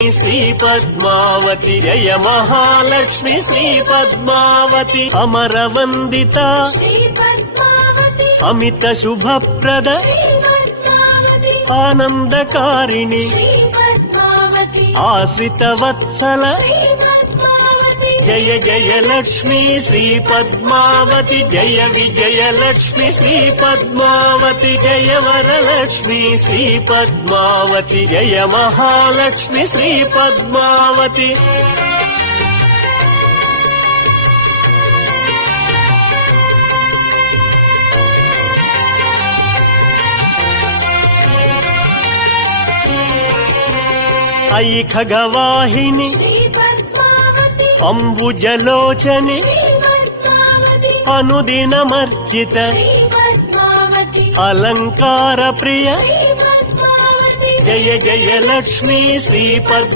శ్రీ పద్మావతి జయ మహాలక్ష్మి శ్రీ పద్మావతి అమరవందిత అమిత శుభప్రద ఆనందకారిణి ఆశ్రిత వత్సల జయ జయ లక్ష్మీ శ్రీ పద్మావతి జయ విజయ లక్ష్మి శ్రీ పద్మావతి జయ వరలక్ష్మి శ్రీ పద్మావతి జయ మహాలక్ష్మి శ్రీ పద్మావతి ఐ ఖగవాహిని అంబుజలోచని అనుదినమర్చిత అలంకార ప్రియ జయ జయ లక్ష్మీ శ్రీ